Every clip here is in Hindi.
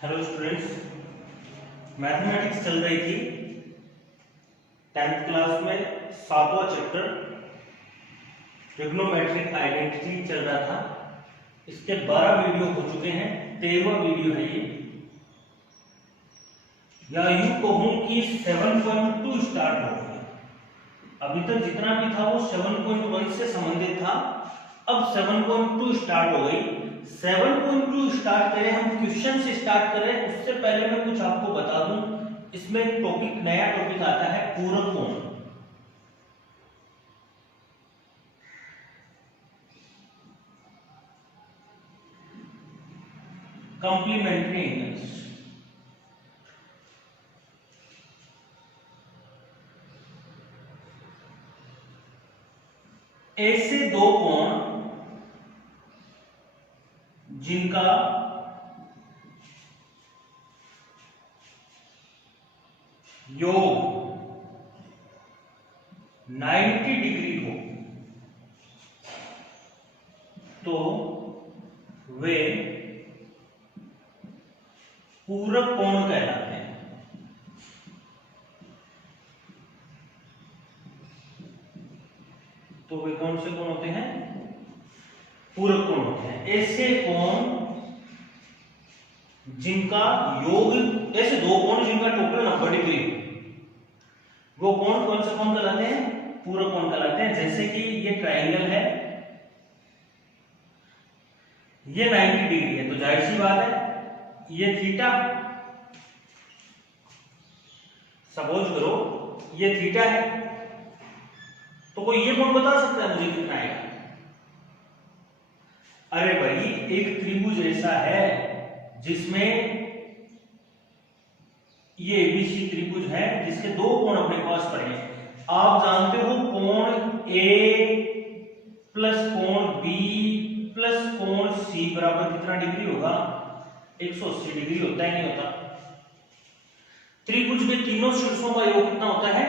हेलो स्टूडेंट्स, मैथमेटिक्स चल रही थी 10th क्लास में। 7वां चैप्टर ट्रिग्नोमेट्रिक आइडेंटिटी चल रहा था। इसके 12 वीडियो हो चुके हैं, 13वां वीडियो है ये, या यूं कहूं कि 7.2 स्टार्ट हो गया। अभी तक जितना भी था वो 7.1 से संबंधित था, अब 7.2 स्टार्ट हो गई। 7.2 स्टार्ट करें, हम क्वेश्चन से स्टार्ट करें उससे पहले मैं कुछ आपको बता दूं। इसमें एक टॉपिक, नया टॉपिक आता है पूरक कोण। Complementary angles. ऐसे दो कोण जिनका योग 90 डिग्री हो तो वे पूरक कोण कहलाते हैं। तो वे कौन से कोण होते हैं? पूरक कोण होते हैं। ऐसे कोण जिनका योग, ऐसे दो कोण जिनका टोटल 90 डिग्री हो, वो कोण कौन से कोण कहलाते हैं? पूरक कोण कहलाते हैं। जैसे कि ये ट्रायंगल है, ये 90 डिग्री है, तो जाहिर सी बात है ये थीटा, सपोज करो ये थीटा है, तो कोई ये कोण बता सकता है मुझे कितना है? अरे भाई, एक त्रिभुज ऐसा है जिसमें ये एबीसी त्रिभुज है जिसके दो कोण अपने पास पड़े हैं। आप जानते हो कोण ए प्लस कोण बी प्लस कोण सी बराबर कितना डिग्री होगा? 180 डिग्री होता है, नहीं होता? त्रिभुज के तीनों शीर्षों का योग कितना होता है?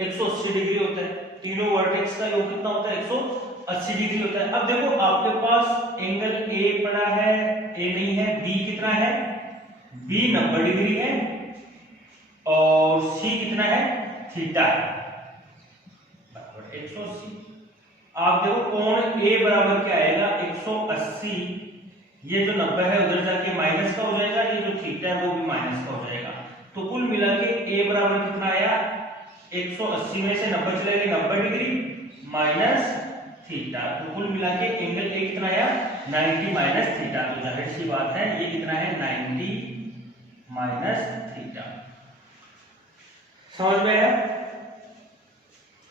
180 डिग्री होता है। तीनों वर्टेक्स का योग कितना होता है? 180 डिग्री होता है। अब देखो आपके पास एंगल ए पड़ा है, ए नहीं है, बी कितना है? बी 90 डिग्री है, और सी कितना है? थीटा है, बराबर 180। आप देखो कोण ए बराबर क्या आएगा? 180। ये जो 90 है उधर जाके माइनस का हो जाएगा, ये जो थीटा है वो भी माइनस का हो जाएगा। तो कुल मिला के ए बराबर कितना आया? 180 में से 90 चले गए, 90 डिग्री माइनस थीटा। तो कुल मिला के एंगल ए कितना आया? 90 माइनस थीटा। तो जाहिर सी बात है ये कितना है? 90 माइनस थीटा। समझ में आया?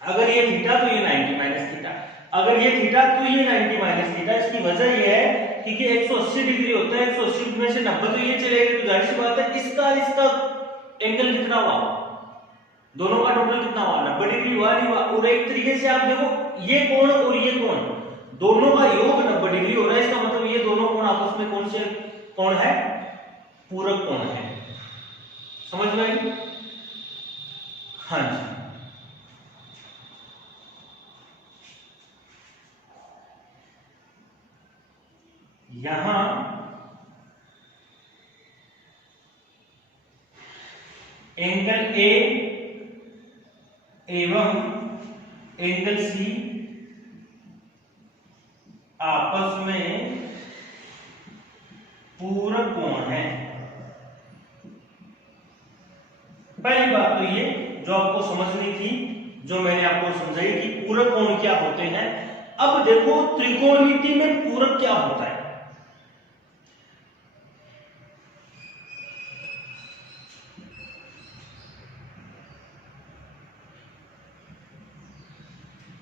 अगर ये थीटा तो ये 90 माइनस थीटा, अगर ये थीटा तो ये 90 माइनस थीटा। इसकी वजह ये है कि 180 डिग्री होता है, 180 में से 90 तो ये चले गए, तो जाहिर सी बात है इसका एंगल कितना हुआ? दोनों का टोटल कितना हुआ? 90 डिग्री हुआ, नहीं हुआ? और एक तरीके से आप देखो ये कोण और ये कोण दोनों का योग 90 डिग्री हो रहा है। इसका मतलब ये दोनों कोण आपस में कौन से कोण है? पूरक कोण है। समझ में आई? हाँ जी। यहां एंगल ए एवं एंगल सी आपस में पूरक कोण है। पहली बात तो ये जो आपको समझनी थी, जो मैंने आपको समझाई कि पूरक कोण क्या होते हैं। अब देखो त्रिकोणमिति में पूरक क्या होता है।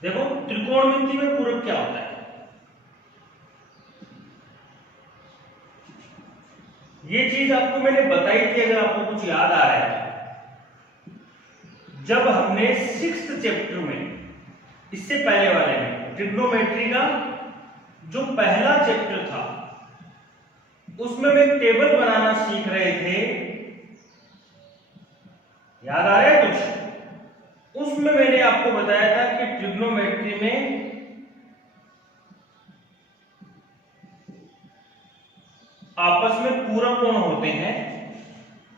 देखो त्रिकोणमिति में पूरक क्या होता है। ये चीज आपको मैंने बताई थी, अगर आपको कुछ याद आ रहा है, जब हमने 6th चैप्टर में, इससे पहले वाले में, ट्रिग्नोमेट्री का जो पहला चैप्टर था उसमें हम एक टेबल बनाना सीख रहे थे। याद आ रहा है कुछ? उसमें मैंने आपको बताया था कि ट्रिग्नोमेट्री में आपस में पूरक कोण होते हैं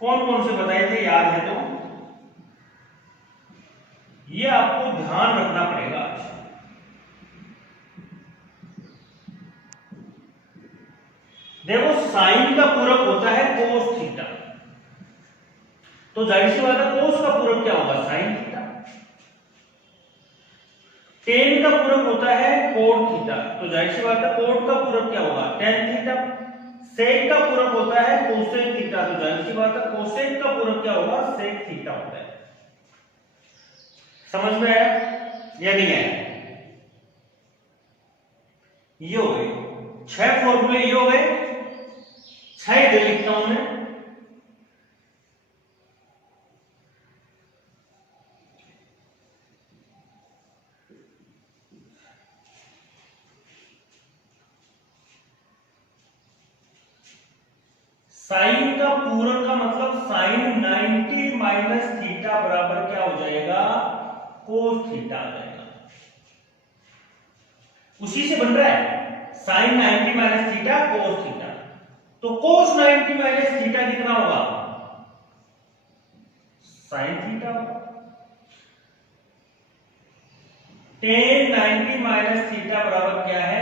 कौन कौन से बताए थे, याद है तो ये आपको ध्यान रखना पड़ेगा आज। देखो साइन का पूरक होता है कोस थीटा, तो जाहिर सी बात है कोस का पूरक क्या होगा, साइन थीटा। टेन का पूरक होता है कोट थीटा, तो जाहिर सी बात है कोट का पूरक क्या होगा, टेन थीटा। सेक का पूरक होता है कोसेक थीटा, तो जाहिर सी बात है कोसेक का पूरक क्या होगा, सेक थीटा होता है। समझ में आया या नहीं आया? ये हो गए 6 फॉर्मूले, ये हो गए 6 इधर लिखता हूं मैं। साइन का पूरक का मतलब साइन 90 माइनस थीटा बराबर क्या हो जाएगा, कोस थीटा आ जाएगा। उसी से बन रहा है sine 90 minus theta cos theta, तो कोस 90 माइनस थीटा कितना होगा, sine theta. Tan 90 minus theta बराबर क्या है,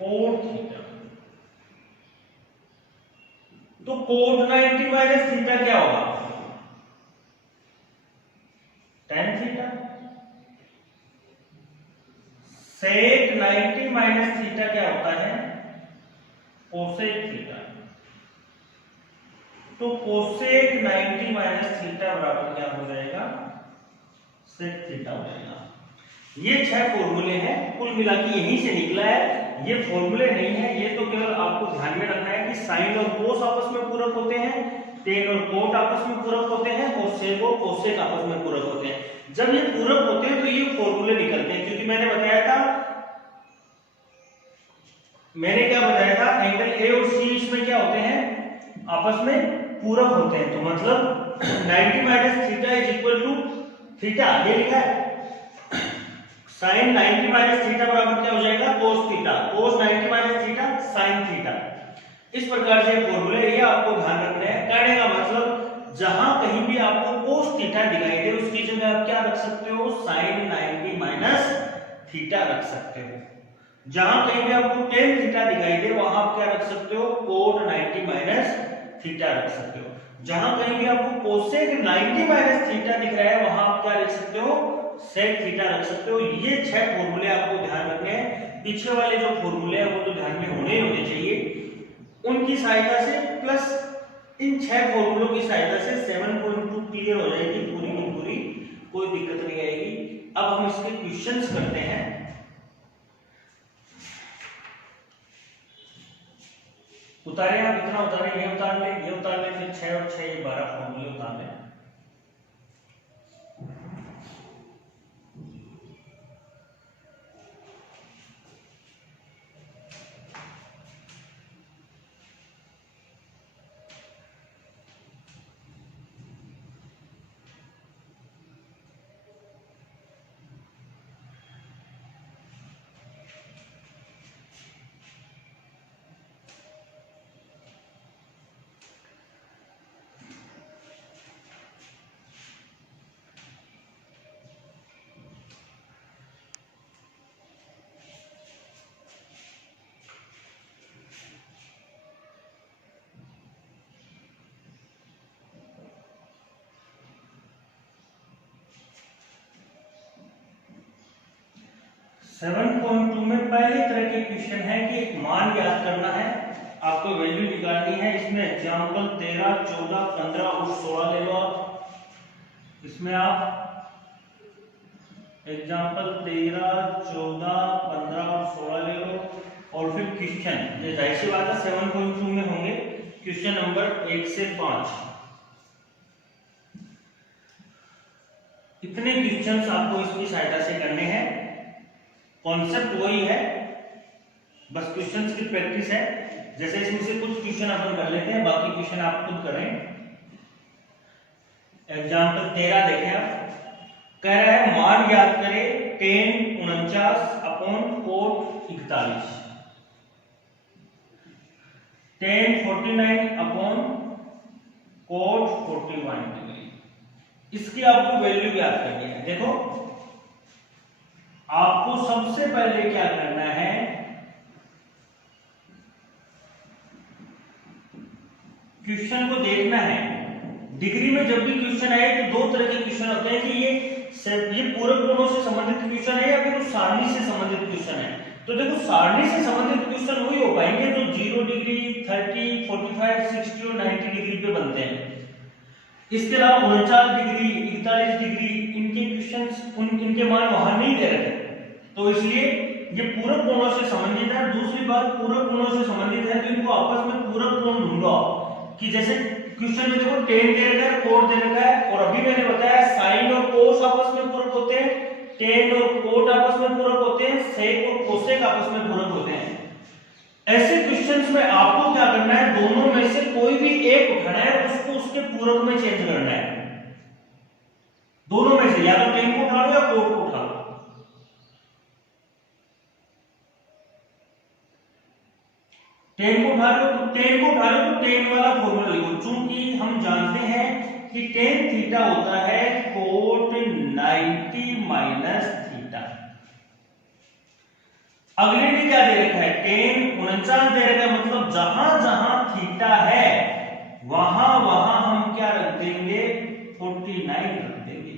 कोट थीटा। तो कोट 90 माइनस थीटा क्या होगा, tan theta. Sec 90 minus theta क्या होता है, कोसेक थीटा। तो कोसेक 90 माइनस थीटा बराबर क्या हो जाएगा, सेक थीटा हो जाएगा। ये 6 फॉर्मूले हैं, कुल मिला के यहीं से निकला है। ये फॉर्मूले नहीं है, ये तो केवल आपको ध्यान में रखना है कि साइन और कोस आपस में पूरक होते हैं, टेन और कोट आपस में पूरक होते हैं, और सेक और कोसेक आपस में पूरक होते हैं। जब ये पूरक होते हैं तो ये फॉर्मूले निकलते हैं, क्योंकि मैंने बताया था, मैंने क्या बताया था, एंगल ए और सी इसमें क्या होते हैं, आपस में पूरक होते हैं। तो मतलब 90 minus theta is equal to theta, ये लिखा है। साइन 90 माइनस थीटा बराबर क्या हो जाएगा, कोस थीटा। कोस 90 माइनस थीटा साइन थीटा। इस प्रकार से फॉर्मूले, ये आपको ध्यान रखना है। कहने का मतलब जहां कहीं भी आपको कोस थीटा दिखाई दे उसकी जगह आप क्या रख सकते हो, साइन 90 माइनस थीटा रख सकते हो। जहां कहीं भी आपको टेन थीटा दिखाई दे वहां आप क्या रख सकते हो, कोट 90 माइनस थीटा रख सकते हो। जहां कहीं भी आपको कोसेक 90 माइनस थीटा दिख रहा है वहां आप क्या लिख सकते हो, सेक थीटा रख सकते हो। ये 6 फॉर्मूले आपको ध्यान रखने हैं। पीछे वाले जो फॉर्मूले हैं वो तो ध्यान में होने चाहिए, उनकी सहायता से प्लस इन 6 फॉर्मूलों की सहायता से 7.2 क्लियर हो जाएगी पूरी की पूरी, कोई दिक्कत नहीं आएगी। अब हम इसके क्वेश्चंस करते हैं। उतारे आप, इतना उतारे, ये उतार ले, ये उतार ले, फिर 6 और 6 12 फॉर्मूले उतार ले। सेवन पॉइंट टू में पहली तरह के क्वेश्चन है कि एक मान ज्ञात करना है, आपको वैल्यू निकालनी है। इसमें एग्जाम्पल 13, 14, 15 और 16 ले लो आप। इसमें आप एग्जाम्पल 13, 14, 15 और 16 ले लो, और फिर क्वेश्चन, ये जाहिर सी बात है 7.2 में होंगे क्वेश्चन नंबर 1 से 5। इतने क्वेश्चंस आपको इसकी सहायता से करने हैं। कॉन्सेप्ट वही है, बस क्वेश्चंस की प्रैक्टिस है। जैसे इसमें से कुछ क्वेश्चन अपन कर लेते हैं, बाकी क्वेश्चन आप खुद करें। एग्जाम्पल 13 देखें आप, कह रहा है मान ज्ञात करें tan 49 upon coat 41, tan 49 upon cot 41 degree. इसकी आपको वैल्यू ज्ञात करनी है। देखो आपको सबसे पहले क्या करना है, क्वेश्चन को देखना है। डिग्री में जब भी क्वेश्चन आए तो दो तरह के क्वेश्चन होते हैं कि ये पूरक कोणों से संबंधित क्वेश्चन है या फिर सारणी से संबंधित क्वेश्चन है। तो देखो सारणी से संबंधित क्वेश्चन वही हो पाएंगे जो 0 डिग्री, 30, 45, 60 और 90 डिग्री पे बनते हैं। इसके अलावा 39 डिग्री, 41 डिग्री इनके क्वेश्चंस इनके मान वहां नहीं दे रहे, तो इसलिए ये पूरक कोणों से संबंधित है। दूसरी बात, पूरक कोणों से संबंधित है तो इनको आपस में पूरक कोण ढूंढो कि जैसे क्वेश्चन में देखो tan दे रखा है, cot दे रखा है, और अभी मैंने बताया sin और cos आपस में पूरक होते हैं, tan और cot आपस में पूरक होते हैं, sec और cosec आपस में पूरक होते हैं। ऐसे क्वेश्चंस में आपको क्या करना है, दोनों में से कोई भी एक उठाना है, उसको उसके पूरक में चेंज करना है। दोनों में से या तो tan को उठा लो या cot को उठा लो। tan को उठा लो तो tan वाला फॉर्मूला लिखो। चूंकि हम जानते हैं कि tan थीटा होता है cot 90 माइनस थीटा। अगले ने क्या दे रखा है, tan 49 दे रखा है, मतलब जहां जहां थीटा है वहां वहां हम क्या रख देंगे, 49 रख देंगे।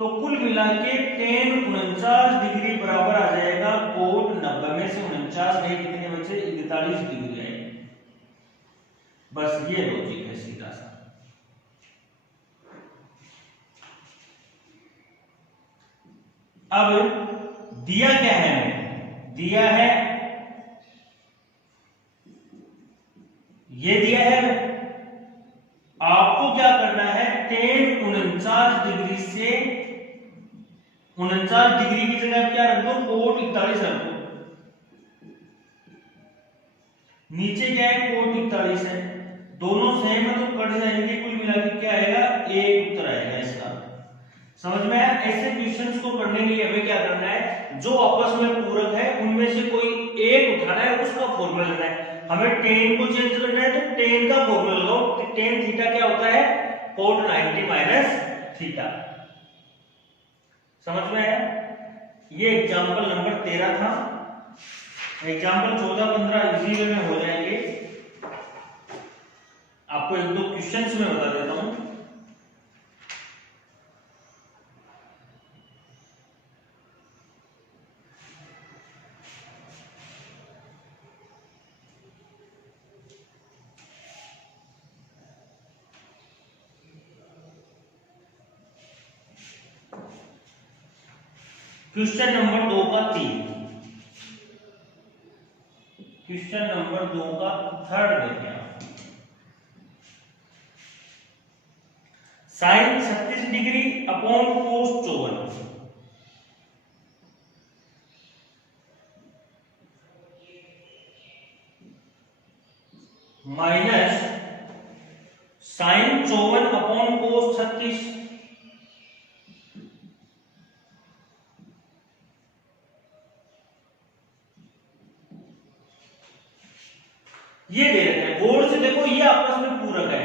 तो कुल मिला के tan 49 डिग्री बराबर आ जाएगा cot 90 में से 49 गए, कितने बचे, 41 डिग्री आएगी। बस ये लॉजिक है सीधा सा। अब दिया क्या है, हमें दिया है, ये दिया है, आपको क्या करना है, tan 49 डिग्री से 49 डिग्री की जगह क्या रख दो, cot 41 रख दो। नीचे क्या है, cot 41 है, दोनों सेम है तो कट जाएंगे, कुल मिला के क्या आएगा, एक उत्तर आएगा इसका। समझ में आया। ऐसे क्वेश्चंस को करने के लिए हमें क्या करना है, जो आपस में पूरक है उनमें से कोई एक उठाना है, उसका फॉर्मूला लेना है। हमें tan को चेंज करना है तो tan का फॉर्मूला लगाओ। tan थीटा क्या होता है, cot 90 माइनस थीटा। समझ में आया। ये एग्जांपल नंबर 13 था। एग्जांपल 14, 15 इजी वे में हो जाएंगे। आपको एक दो क्वेश्चंस में बता देता हूं। क्वेश्चन नंबर 2 का 3, क्वेश्चन नंबर 2 का थर्ड देखिए आप। Sine 36 degree upon cos 54 minus sine 54 upon cos 36। ये दे रखे हैं बोर्ड से, देखो ये आपस में पूरक है,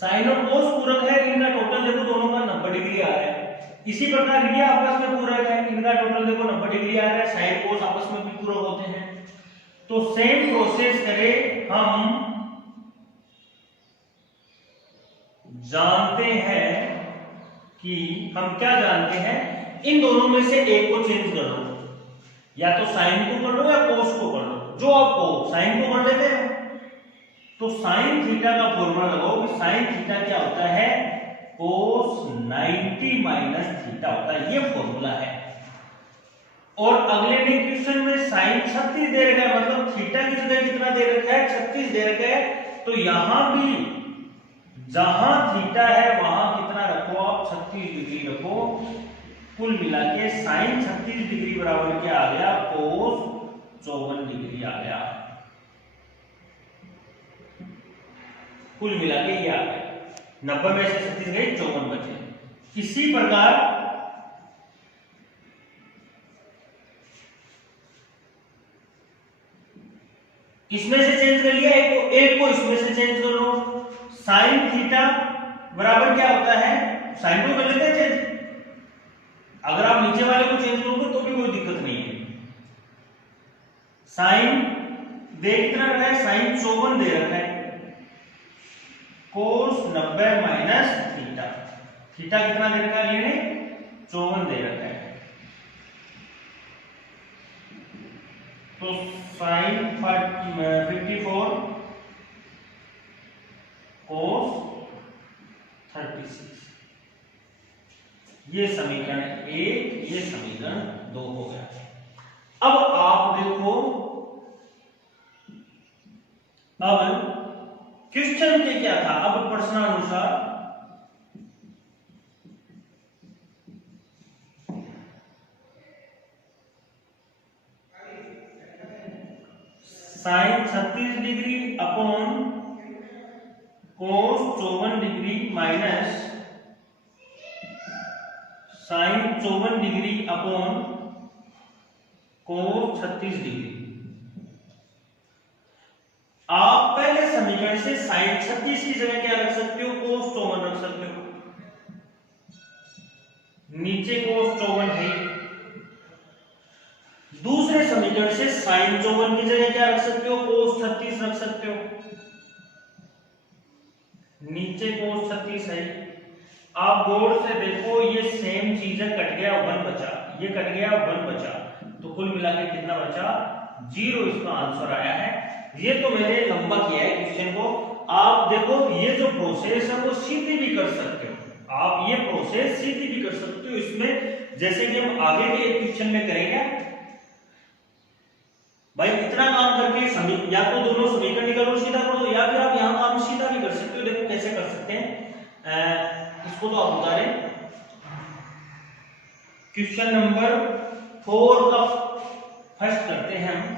साइन और कोस पूरक है, इनका टोटल देखो दोनों का 90 डिग्री आ रहा है। इसी प्रकार ये आपस में पूरक है, इनका टोटल देखो 90 डिग्री आ रहा है, साइन कोस आपस में भी पूरक होते हैं। तो सेम प्रोसेस करें, हम जानते हैं कि हम क्या जानते हैं, इन दोनों में से एक को चेंज कर लो, या तो साइन को कर लो या कोस को कर लो। जो आपको साइन को कर लेते हैं तो साइन थीटा का फॉर्मूला लगाओ कि साइन थीटा क्या होता है, कोस 90 माइनस थीटा होता है, ये फॉर्मूला है। और अगले ने क्वेश्चन में साइन 36 दे रखा है, मतलब थीटा की जगह कितना दे रखा है, 36 दे रखा है। तो यहां भी जहां थीटा है वहां कितना रखो आप, 36 डिग्री रखो। कुल मिला के साइन 36 डिग्री बराबर क्या आ गया, कोस 54 डिग्री आ गया। कुल मिला के ये आ गया, 90 में से 36 गए, 54 बचे। इसी प्रकार इसमें से चेंज कर लिया, एक को इसमें से चेंज कर लो। साइन थीटा बराबर क्या होता है, साइन को कर लेते हैं चेंज, अगर आप नीचे वाले को चेंज करोगे तो भी कोई दिक्कत नहीं है। साइन दे कितना रखा है, साइन 54 दे रखा है, कोस 90 माइनस थीटा, थीटा कितना दे रखा है, ये 54 दे रखा है, तो साइन 54 कोस 36, ये समीकरण 1, ये समीकरण 2 हो गया। अब आप देखो, अब क्वेश्चन के क्या था, अब प्रश्नानुसार sine 36 degree upon cos 54 degree minus sine 54 degree upon cos 36 degree. आप पहले समीकरण से साइन 36 की जगह क्या रख सकते हो, कोस 54 रख सकते हो, नीचे कोस 54 है। दूसरे समीकरण से साइन 54 की जगह क्या रख सकते हो, कोस 36 रख सकते हो, नीचे कोस 36 है। आप गौर से देखो, ये सेम चीज है, कट गया 1 बचा, ये कट गया 1 बचा, तो कुल मिलाकर कितना बचा, 0 इसका आंसर आया है। ये तो मैंने लंबा किया है क्वेश्चन को, आप देखो ये जो प्रोसेस है वो सीधी भी कर सकते हो, आप ये प्रोसेस सीधी भी कर सकते हो इसमें, जैसे कि हम आगे के एक क्वेश्चन में करेंगे। भाई इतना काम करके या तो दोनों समीकरण निकालो सीधा कर दो, या फिर आप यहां काम सीधा भी कर सकते हो। देखो कैसे कर सकते हैं, इसको तो आप उतारें, क्वेश्चन नंबर 4 का फर्स्ट करते हैं हम।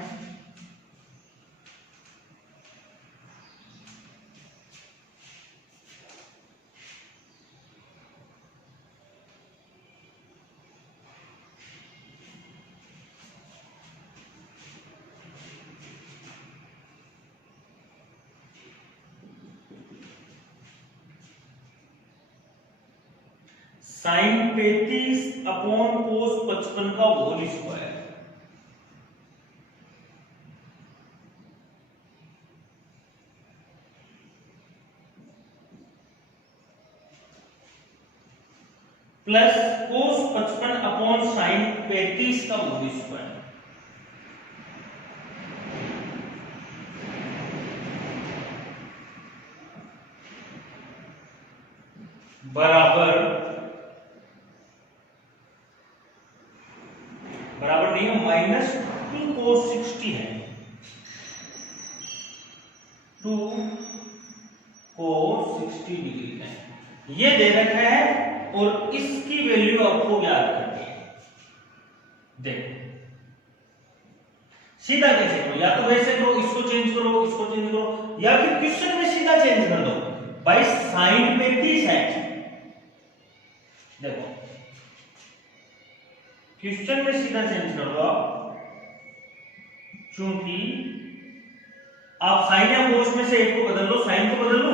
साइन 35 अपॉन कोस 55 का whole square, plus cos 55 upon sine 35 का होल स्क्वायर, बराबर नहीं है, माइनस 2 कोस 60 है, 2 कोस 60 डिग्री है, ये दे रखा है, और इसकी वैल्यू आपको याद करनी है। देखो सीधा कैसे करो, या तो वैसे करो, इसको चेंज करो, इसको चेंज करो, या फिर क्वेश्चन में सीधा चेंज कर दो। भाई साइन 35 है, देखो क्वेश्चन में सीधा चेंज कर दो आप, क्योंकि आप साइन या कोस में से एक को बदल लो, साइन को बदल लो,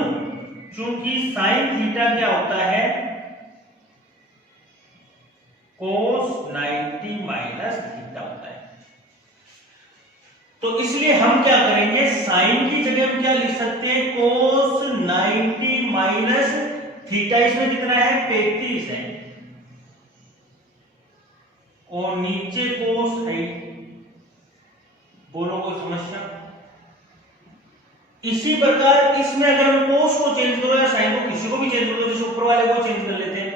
क्योंकि साइन थीटा क्या होता है, कोस 90 माइनस थीटा होता है। तो इसलिए हम क्या करेंगे, साइन की जगह हम क्या लिख सकते हैं, कोस 90 माइनस थीटा, इसमें कितना है, 35 है, और नीचे कोस है। बोलो कोई समस्या? इसी प्रकार इसमें अगर हम कोस को चेंज करो या साइन को, किसी को भी चेंज करो, जैसे ऊपर वाले को चेंज कर लेते हैं,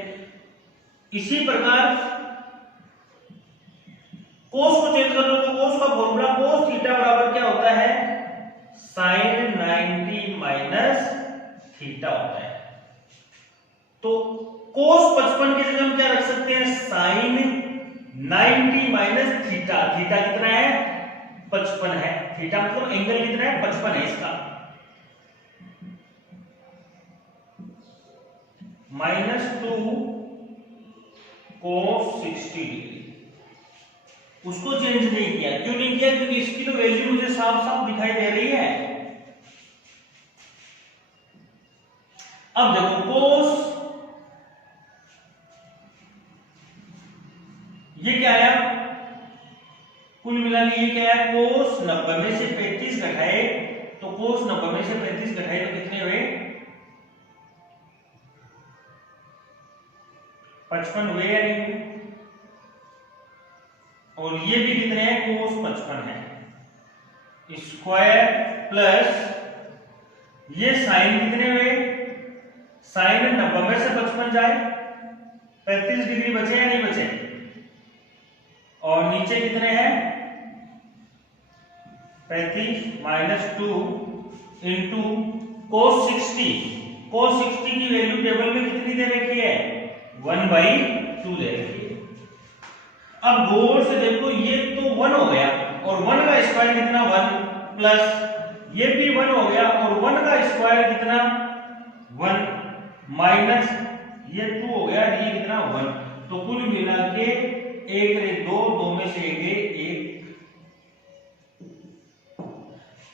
इसी प्रकार कोस को चेंज कर लो, तो कोस का फॉर्मूला कोस थीटा बराबर क्या होता है, साइन 90 माइनस थीटा होता है। तो कोस 55 की जगह हम क्या रख सकते हैं, साइन 90 माइनस थीटा, थीटा कितना है, 55 है, थीटा मतलब एंगल कितना है, 55 है इसका, -2 कोस 60 डिग्री। उसको चेंज नहीं किया, क्यों नहीं किया, क्योंकि इसकी तो वैल्यू मुझे साफ साफ दिखाई दे रही है। अब देखो कोस, ये क्या आया, कुल मिला के ये क्या है, कोस 90 में से 35 घटाए, तो कोस 90 में से 35 घटाए तो कितने हुए, 55 हुए या नहीं हुए। और ये भी कितने हैं, कोस 55 है, स्क्वायर प्लस ये साइन कितने हुए, साइन 90 में से 55 जाए, 35 डिग्री बचे या नहीं बचे, और नीचे कितने हैं 35 माइनस 2 इंटू कोस 60, कोस 60 की वैल्यू टेबल में कितनी दे रखी है, 1/2 दे रखी है। अब गौर से देखो, ये तो 1 हो गया, और 1 का स्क्वायर कितना 1 प्लस ये भी 1 हो गया, और 1 का स्क्वायर कितना 1 माइनस ये 2 हो गया, ये कितना 1, तो कुल मिला के 1 रे 2, 2 में से 1।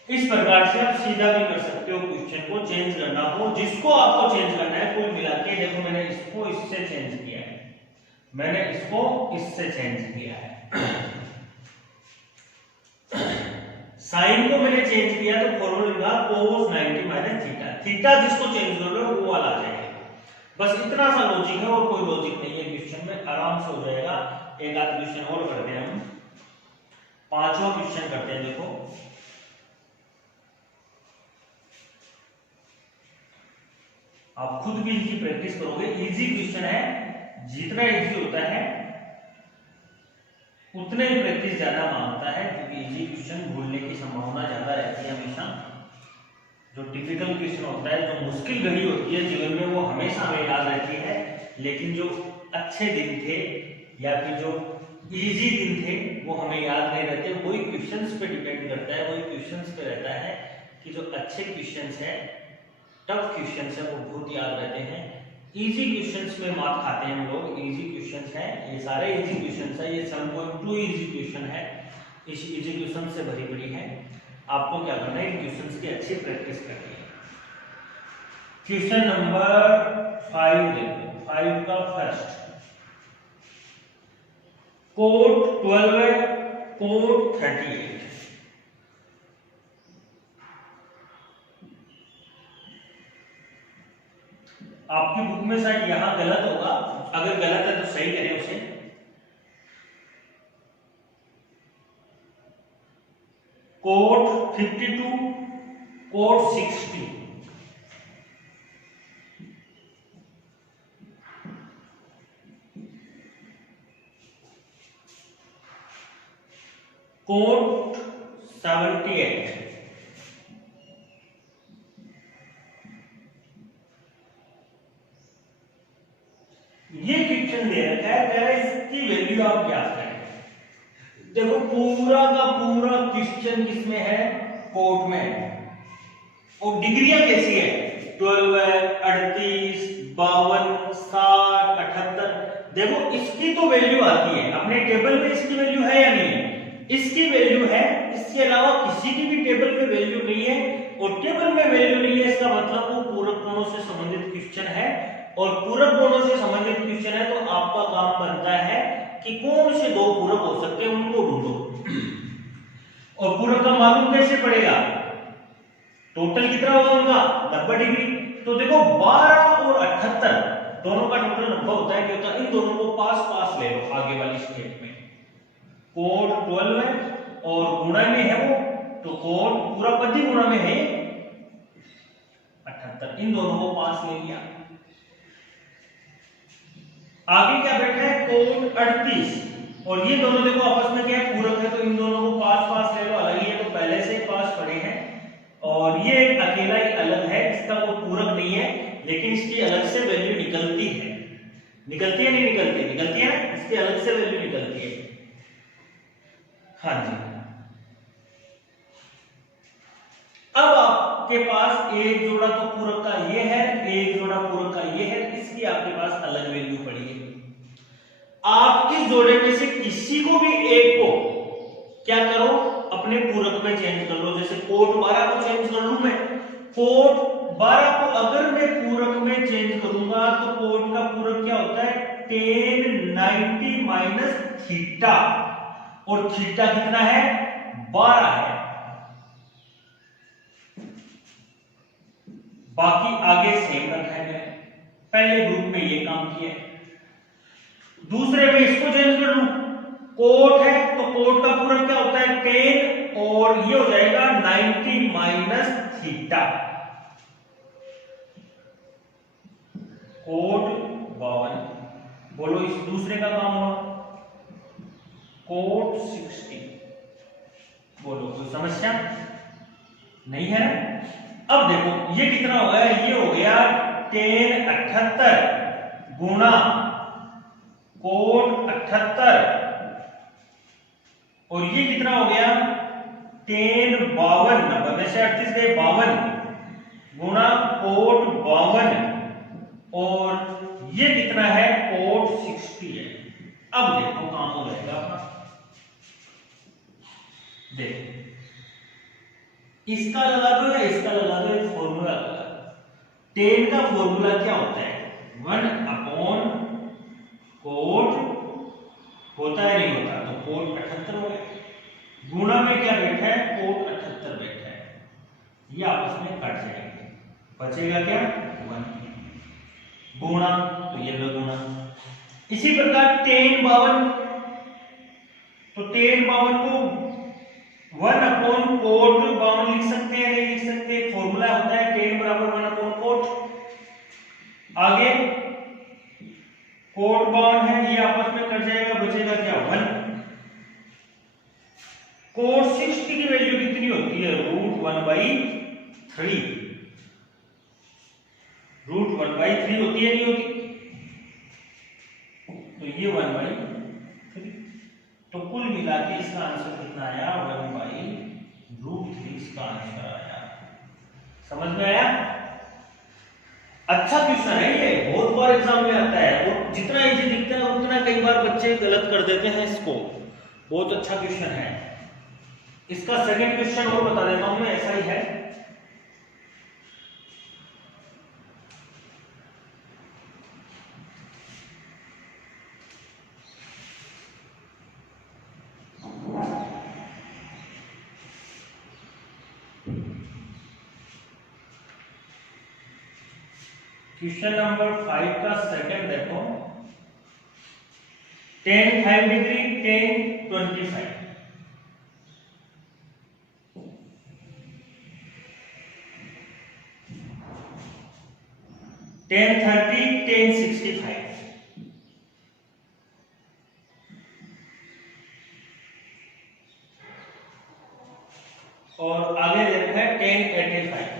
इस प्रकार से आप सीधा भी कर सकते हो, क्वेश्चन को चेंज करना हो, जिसको आपको चेंज करना है। कुल मिला के देखो, मैंने इसको इससे चेंज किया है, मैंने इसको इससे चेंज किया है, साइन को मैंने चेंज किया तो formula cos 90 minus theta, theta जिसको चेंज कर लो वो वाला आ जाएगा। बस इतना सा लॉजिक है, और कोई लॉजिक नहीं है, क्वेश्चन में आराम से हो जाएगा। एक आध क्वेश्चन और करते हैं हम, पांचवा क्वेश्चन करते हैं। देखो आप खुद भी इनकी प्रैक्टिस करोगे, इजी क्वेश्चन है, जितना इजी होता है उतने ही प्रैक्टिस ज्यादा मांगता है, क्योंकि इजी क्वेश्चन भूलने की संभावना ज्यादा रहती है हमेशा। जो टिपिकल क्वेश्चन होता है, जो मुश्किल घड़ी होती है जीवन में, वो हमेशा हमें याद रहती है, लेकिन जो अच्छे दिन थे या फिर जो इजी दिन थे वो हमें याद नहीं रहते। वही क्वेश्चंस पे डिपेंड करता है, वही क्वेश्चंस पे रहता है कि जो अच्छे क्वेश्चंस है, टफ क्वेश्चंस है, वो बहुत याद रहते हैं। इजी क्वेश्चंस में मार्क खाते हैं हम लोग, इजी क्वेश्चंस हैं, ये सारे इजी क्वेश्चंस है, ये 7.2 इजी क्वेश्चन है, इस इजी क्वेश्चन से भरी पड़ी है। आपको क्या करना है, इन क्वेश्चंस की अच्छी प्रैक्टिस करनी है। क्वेश्चन नंबर 5 देखो, 5 का फर्स्ट, कोट 12 है, कोट 38, आपकी बुक में शायद यहां गलत होगा, अगर गलत है तो सही करें उसे। कोट 52, कोट 60, कोट 78, ये क्वेश्चन दे रखा है, कह रहा है इसकी वैल्यू आप ज्ञात करें। देखो पूरा का पूरा क्वेश्चन किसमें है, कोट में है, और डिग्रियां कैसी है, 12 है, 38, 52, 60, 78। देखो इसकी तो वैल्यू आती है, अपने टेबल में इसकी वैल्यू है या नहीं है, इसकी वैल्यू है, इसके अलावा किसी की भी टेबल में वैल्यू नहीं है, और टेबल में वैल्यू नहीं है इसका मतलब वो पूरक कोणों से संबंधित क्वेश्चन है, और पूरक कोणों से संबंधित क्वेश्चन है तो आपका काम बनता है कि कौन से दो पूरक हो सकते हैं उनको ढूंढो। और पूरक का मालूम कैसे पड़ेगा, टोटल कितना होगा उनका 90 डिग्री, तो देखो 12 और 78 दोनों का टोटल 90 होता है, क्या होता है, इन दोनों को पास पास ले लो आगे वाली स्टेप में, कोट 12 है और गुणा में है वो, तो कोट पूरा पद ही गुणा में है 78, इन दोनों को पास ले लिया। आगे क्या बैठा है, कोट 38, और ये दोनों देखो आपस में क्या है, पूरक है, तो इन दोनों को पास पास ले लो, अलग ही है तो पहले से ही पास पड़े हैं, और ये एक अकेला ही अलग है, इसका कोई पूरक नहीं है, लेकिन इसकी अलग से वैल्यू निकलती है, निकलती है नहीं निकलती, निकलती है ना, इसकी अलग से वैल्यू निकलती है। हाँ जी, अब आपके पास एक जोड़ा तो पूरक का ये है, एक जोड़ा पूरक का ये है, इसकी आपके पास अलग वैल्यू पड़ी है। आप इस जोड़े में से किसी को भी एक को क्या करो, अपने पूरक में चेंज कर लो। जैसे कोट 12 को चेंज कर लूं मैं, कोट 12 को अगर मैं पूरक में चेंज करूंगा तो कोट का पूरक क्या होता है, tan 90 माइनस थीटा, और थीटा कितना है, 12 है। बाकी आगे सेम रखा है, पहले ग्रुप में ये काम किया है, दूसरे में इसको चेंज कर लूं, कोट है तो कोट का पूरक क्या होता है, tan, और ये हो जाएगा 90 माइनस थीटा, कोट 52। बोलो इस दूसरे का काम हुआ, कोट 60। बोलो कोई समस्या नहीं है। अब देखो ये कितना हो गया, ये हो गया tan 78 गुणा कोट 78, और ये कितना हो गया tan 52, 90 में से 38 गए 52 गुणा कोट 52, और ये कितना है, कोट 60 है। अब देखो काम हो जाएगा अपना, देखो इसका लगा दो या इसका लगा दो, एक फॉर्मूला लगा दो। tan का फॉर्मूला क्या होता है, 1 अपॉन कोट होता है नहीं होता, तो कोट 78 हो गया, गुणा में क्या बैठा है, कोट 78 बैठा है, ये आपस में कट जाएंगे, बचेगा क्या, 1 गुणा, तो ये लो गुणा। इसी प्रकार tan 52, तो tan 52 को 1 अपॉन कोट 52 लिख सकते हैं, नहीं लिख सकते, फॉर्मूला होता है tan बराबर 1 अपॉन कोट, आगे कोट 52 है, ये आपस में कट जाएगा, बचेगा क्या, 1। कोट 60 की वैल्यू कितनी होती है, √1/3, √1/3 होती है, नहीं होती, तो ये 1/3, तो कुल मिला के इसका आंसर कितना आया, 1/√3 इसका आंसर आया। समझ में आया? अच्छा क्वेश्चन है ये, बहुत बार एग्जाम में आता है, और जितना इजी दिखता है उतना कई बार बच्चे गलत कर देते हैं इसको, बहुत अच्छा क्वेश्चन है। इसका सेकंड क्वेश्चन और बता देता हूं मैं, ऐसा ही है। क्वेश्चन नंबर 5 का सेकंड देखो, tan 5 degree tan 25, tan 30 tan 65, और आगे दे रखा है tan 85।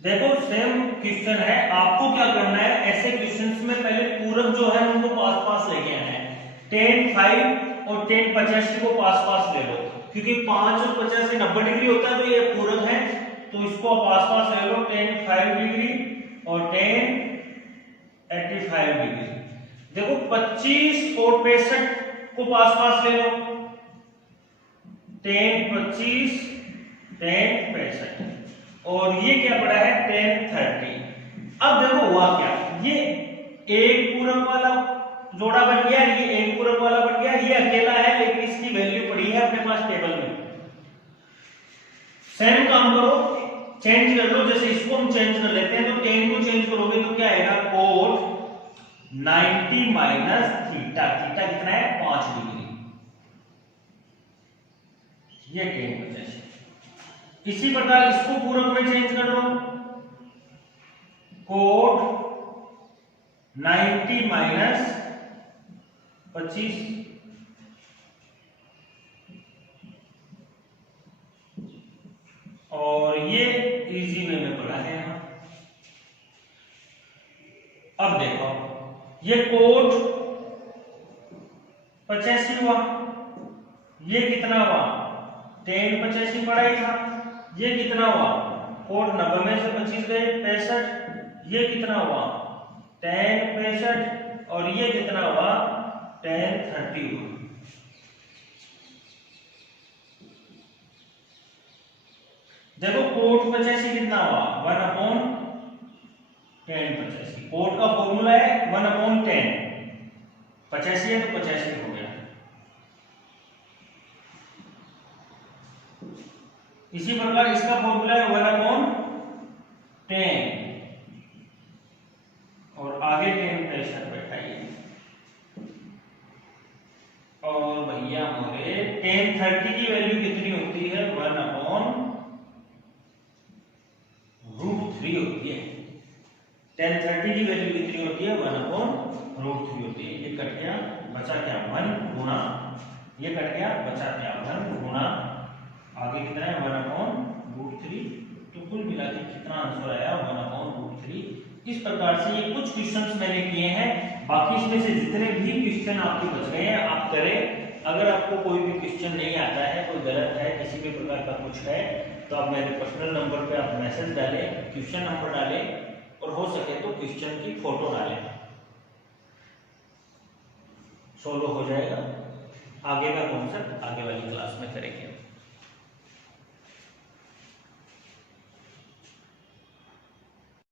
देखो सेम क्वेश्चन है, आपको क्या करना है, ऐसे क्वेश्चंस में पहले पूरक जो है उनको पास पास लेके आना है। tan 5 और tan 85 को पास पास ले लो, क्योंकि 5 और 85 90 डिग्री होता है, तो ये पूरक है, तो इसको पास पास ले लो, tan 5 डिग्री और tan 85 डिग्री। देखो 25 और 65 को पास पास ले लो, tan 25 tan 65, और ये क्या पड़ा है, tan 30। अब देखो हुआ क्या, ये एक पूरक वाला जोड़ा बन गया, ये एक पूरक वाला बन गया, ये अकेला है, लेकिन इसकी वैल्यू पड़ी है अपने पास टेबल में। सेम काम करो, चेंज कर लो, जैसे इसको हम चेंज कर लेते हैं, तो tan को चेंज करोगे तो क्या आएगा, कोट 90 माइनस थीटा, थीटा कितना है, 5 डिग्री, ये tan 85। इसी प्रकार इसको पूरक में चेंज कर लो, कोट 90 माइनस 25, और ये इजी वे में पढ़ा है यहां। अब देखो ये कोट 85 हुआ, ये कितना हुआ, tan 85 पढ़ा ही था, ये कितना हुआ, कोट 90 में से 25 गए 65, ये कितना हुआ, tan 65, और ये कितना हुआ, tan 30 हुआ। देखो कोट 85 कितना हुआ 1/10 कोट का फॉर्मूला है 1/10 85 है तो 85 हो गया। इसी प्रकार इसका फॉर्मूला है 1/10 और आगे 10 प्रेशर बैठाइए और भैया मोरे 1030 की वैल्यू कितनी होती है 1/√3 होती है। 1030 की वैल्यू कितनी होती है 1/√3 होती है। ये कट गया बचा क्या 1 गुणा ये कट गया बचा क्या 1 गुणा आगे कितना है 1/√3 तो कुल मिला के कितना आंसर आया 1/√3। इस प्रकार से ये कुछ क्वेश्चंस मैंने किए हैं, बाकी इसमें से जितने भी क्वेश्चन आपके बच गए हैं आप करें। अगर आपको कोई भी क्वेश्चन नहीं आता है, कोई गलत है, किसी भी प्रकार का कुछ है तो आप मेरे पर्सनल नंबर पे आप मैसेज डालें, क्वेश्चन नंबर डालें और हो सके तो क्वेश्चन की फोटो डालें, सोल्व हो जाएगा। आगे का कॉन्सेप्ट आगे वाली क्लास